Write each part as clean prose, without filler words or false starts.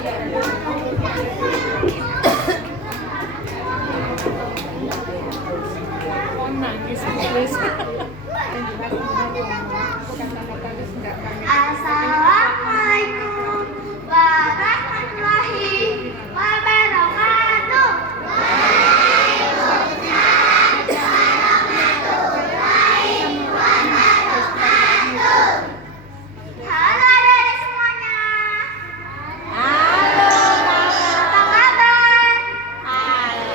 Oh, nangis terus. Assalamualaikum warahmatullahi wabarakatuh. Halo adik-adik semuanya. Halo Apa kabar?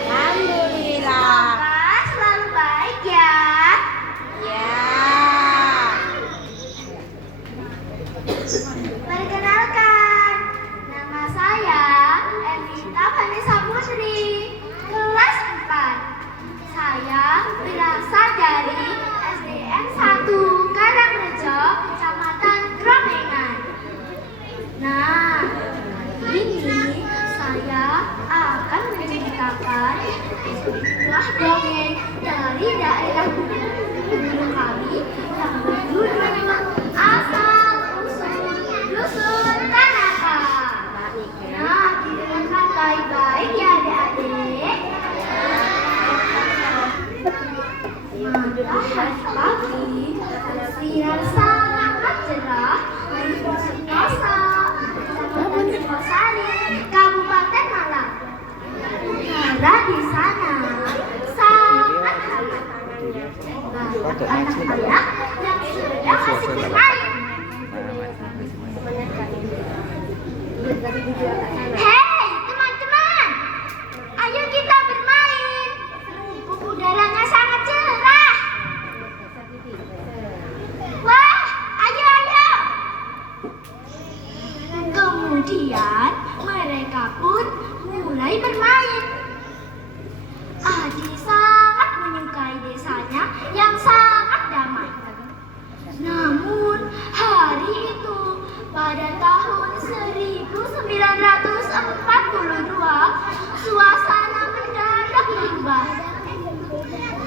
Alhamdulillah. Semoga selalu baik ya. Ya. Perkenalkan, nama saya Evita Vanessa Putri, kelas 4. Saya berasal dari SDN 1 Karangrejo, Kecamatan Gromengan. Nah, kali ini saya akan menceritakan sebuah dongeng dari daerah guru kami yang berjudul Asal Usul Dusun Tanaka. Nah, didengarkan baik-baik ya adik-adik. Matahari pagi bersinar sangat cerah di Dusun Kosa, Kecamatan Singosari, Kabupaten Malang. Karena di sana sangat hangat. Banyak anak-anak yang sedang asik bermain. Hei teman-teman, ayo kita bermain. Udaranya sangat cerah. Wah, ayo. Kemudian mereka pun mulai bermain. Adi sangat menyukai desanya yang sangat damai. Namun hari itu pada tahun 1942 suasana mendadak berubah.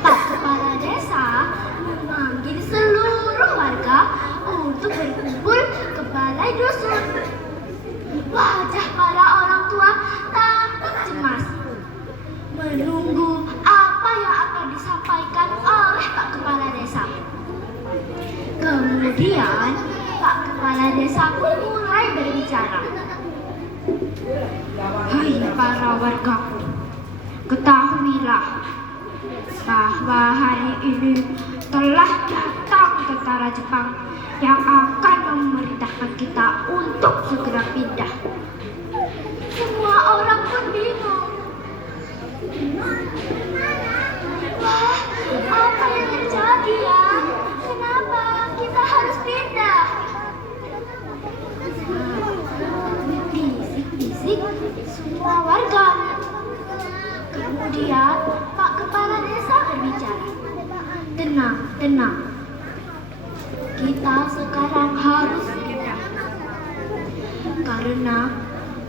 Pak Kepala Desa memanggil seluruh warga untuk berkumpul ke balai dusun. Wajah para orang tua tampak cemas, menunggu apa yang akan disampaikan oleh Pak Kepala Desa. Kemudian Pak Kepala Desa pun mulai berbicara. Hai para wargaku, ketahuilah bahwa hari ini telah datang tentara Jepang yang akan memerintahkan kita untuk segera pindah. Semua orang pun bingung. Wah, apa yang terjadi ya? Kenapa kita harus pindah? Bisik-bisik semua warga. Kemudian Pak Kepala Desa berbicara. Tenang. Kita sekarang harus pindah. Karena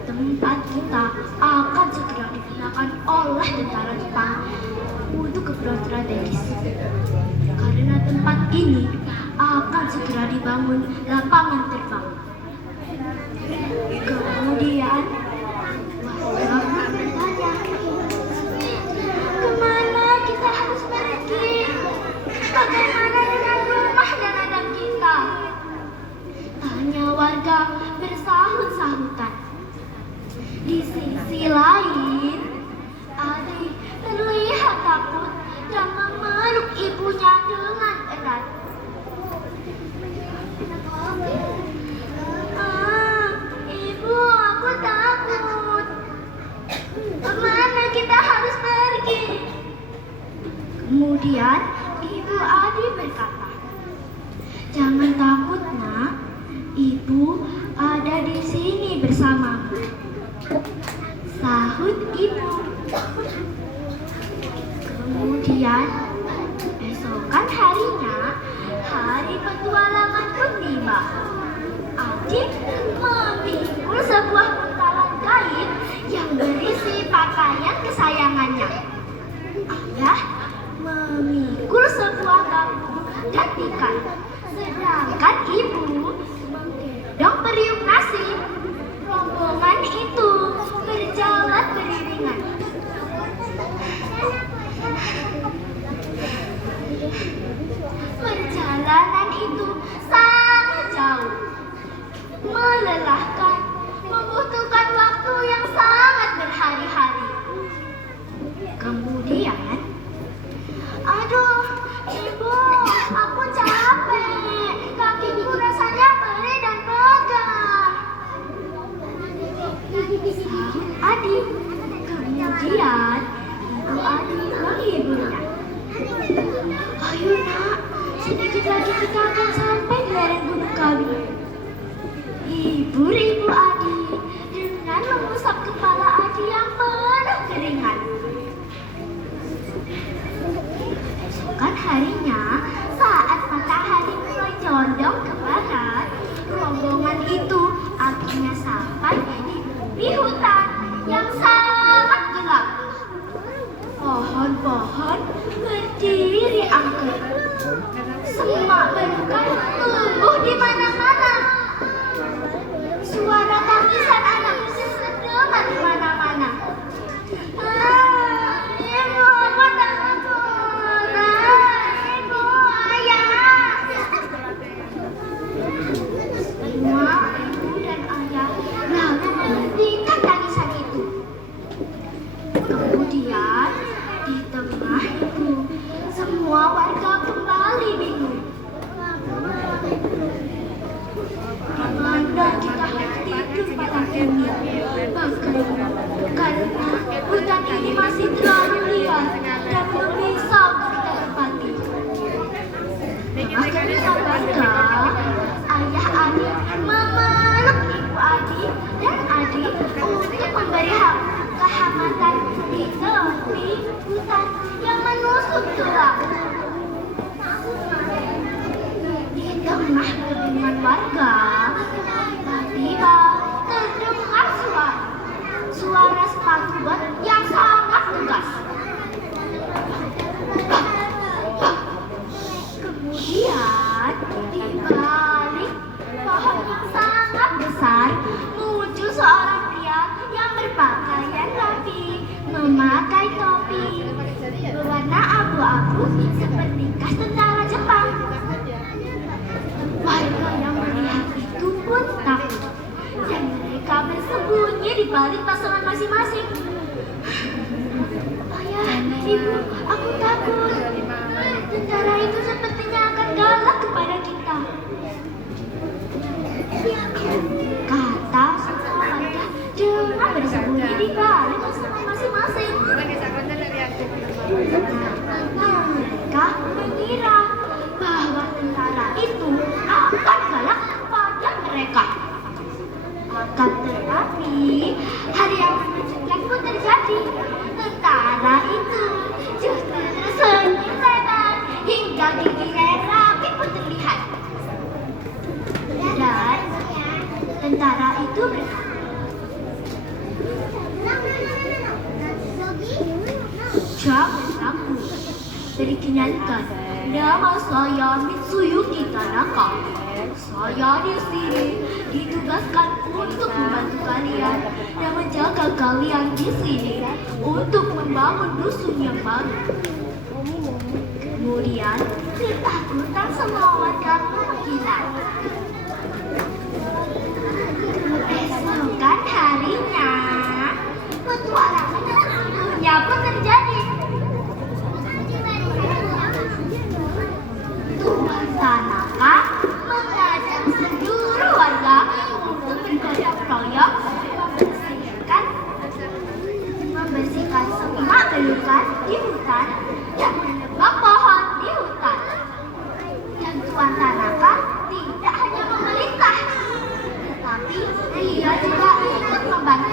tempat kita akan segera digunakan oleh tentara Jepang untuk keperluan strategis. Karena tempat ini akan segera dibangun lapangan terbang. Kemudian warga bertanya, kemana kita harus pergi? Bagaimana dengan rumah dan anak kita? Tanya warga bersahut-sahutan. Di sisi lain, Adi terlihat takut dan memeluk ibunya dengan erat. Ibu, aku takut. Kemana kita harus pergi? Kemudian Ibu Adi berkata, jangan takut nak, Ibu ada di sini bersamamu. Sahut ibu. Kemudian esokan harinya, hari petualangan pun tiba. Adi memikul sebuah buntalan kain yang berisi pakaian kesayangannya. Ayah memikul sebuah bambu dan tikar, sedangkan ibu menggendong periuk nasi. Rombongan itu Adi. Kemudian Ibu Adi menghiburnya. Ayo nak, sedikit lagi kita akan sampai di lereng Gunung Kawi. Hibur Ibu Adi dengan mengusap kepala Adi yang penuh keringat. Esokan harinya, saat matahari mulai condong ke barat, rombongan itu akhirnya sampai di hutan yang sangat gelap. Pohon-pohon berdiri angker. Semak belukar tumbuh di mana-mana. Suara tangisan anak terdengar di mana-mana. Ibu, aku takut. Ibu, ayah. Semua ibu dan ayah lalu menghentikan tangisan itu. Kemudian di tengah itu semua warga kembali bingung. Mana kita tidur malam ini? Karena hutan ini masih terlalu liar dan belum bisa kita tempati. Maka warga, ayah Adi memeluk ibu Adi dan Adi untuk memberi kehangatan di tepi hutan yang menusuk gelap. Di tengah kebingungan warga, tiba-tiba terdengar suara sepatu bot yang sangat tegas. Kemudian di balik pohon yang sangat besar muncul seorang pria yang berpakaian rapi, memakai topi berwarna abu-abu seperti khas tentara Jepang. Warga yang melihat itu pun takut dan mereka bersembunyi di balik pasangan masing-masing. Ayah, ibu, aku takut. Tentara itu sepertinya akan galak kepada kita. Kata semua warga dengan bersembunyi di balik pasangan masing-masing. Mereka mengira bahwa tentara itu akan galak pada mereka. Akan tetapi, hal yang mengejutkan pun terjadi. Tentara itu justru tersenyum lebar hingga giginya rapi pun terlihat. Dan tentara itu berkata, "Jangan takut, perkenalkan, nama saya Mitsuyuki Tanaka. Saya di sini ditugaskan untuk membantu kalian dan menjaga kalian di sini untuk membangun dusun yang baru." Kemudian ketakutan semua warga menghilang. Keesokan harinya, petualangan yang sesungguhnya pun terjadi. Tuan Tanaka mengajak seluruh warga untuk bergotong royong membersihkan semak belukar di hutan dan menebang pohon di hutan. Dan Tuan Tanaka tidak hanya memerintah, tetapi dia juga ikut membantu.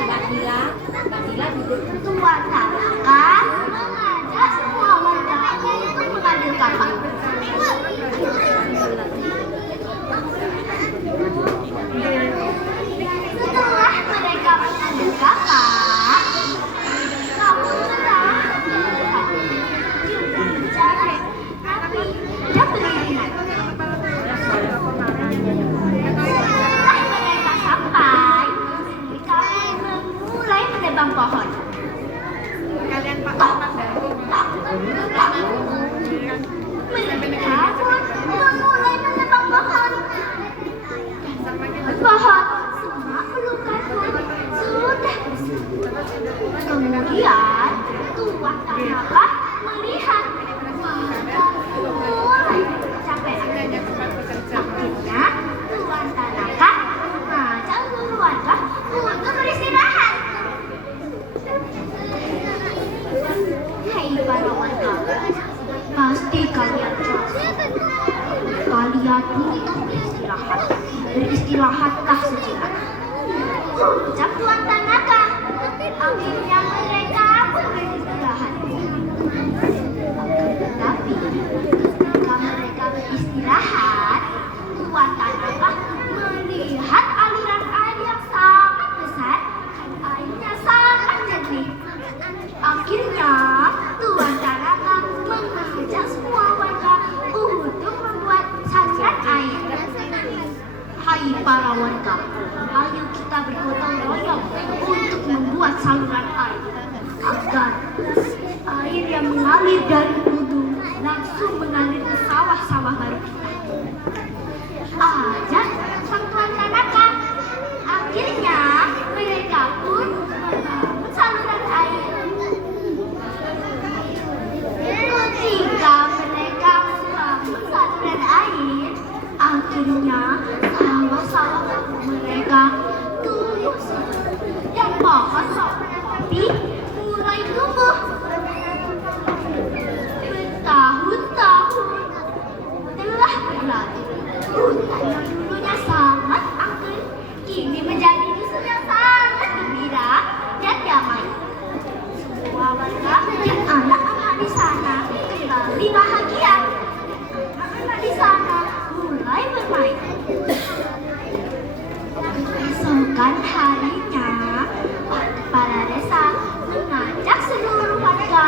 Tuan Tanaka mengajak semua warga untuk mengambil kapak. Setelah mereka mengambil kapak, kamulah juga menjaga api dan beriringan. Setelah mereka sampai, mereka mulai menebang pohon. Tuan Tanaka. Akhirnya mereka pun beristirahat. Tetapi ketika mereka beristirahat, Tuan Tanaka melihat aliran air yang sangat besar dan airnya sangat jernih. Akhirnya Tuan Tanaka mengajak semua warga untuk membuat saluran air. Hai para warga, ayo kita bergotong royong untuk membuat saluran air agar air yang mengalir dari gunung langsung mengalir ke sawah-sawah baru kita. Ajak sang Tuan Tanaka. Akhirnya mereka pun membangun saluran air. Ketika mereka membangun saluran air, akhirnya sawah-sawah mereka tumbuh dan pohon-pohon kopi mulai tumbuh. Bertahun-tahun telah berlalu. Hutan yang dulunya sangat angker kini menjadi dusun yang sangat gembira dan damai. Semua warga dan anak-anak di sana kembali bahagia. Anak-anak di sana mulai bermain. Keesokan harinya, kepala desa mengajak seluruh warga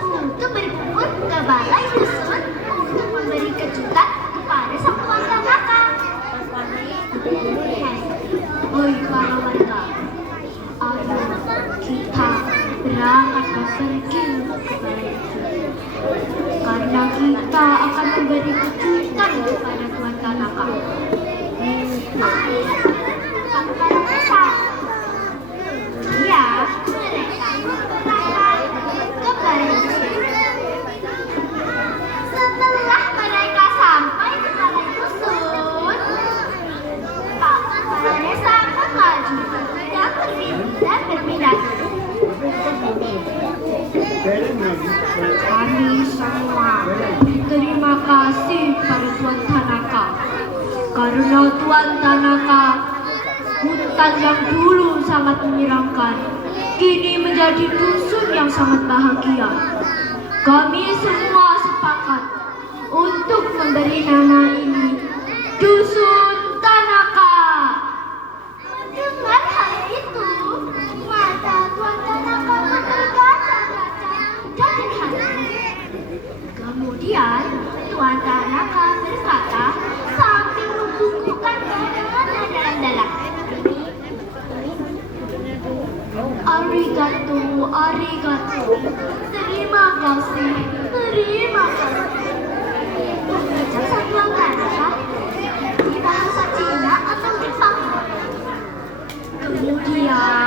untuk berkumpul ke balai dusun untuk memberi kejutan kepada sang Tuan Tanaka. Oi para warga, ayo kita berangkat pergi ke balai dusun karena kita akan memberi kejutan kepada Tuan Tanaka. Sang kepala desa. Ya, mereka berangkat ke balai dusun. Setelah mereka sampai ke balai dusun, Pak Kepala Desa maju dan berpidato. Kami semua berterima kasih pada Tuan Tanaka. Karena Tuan Tanaka, hutan yang dulu sangat menyeramkan, kini menjadi dusun yang sangat bahagia. Kami semua sepakat untuk memberi nama ini Dusun Tanaka. Mendengar hal itu, mata Tuan Tanaka berkaca-kaca dan terharu. Kemudian Tuan Tanaka berkata sambil membungkukkan tangannya dalam-dalam. Arigato, arigato. Terima kasih, terima kasih. Ucap sang Tuan Tanaka di bahasa Cina atau Jepang. Kemudian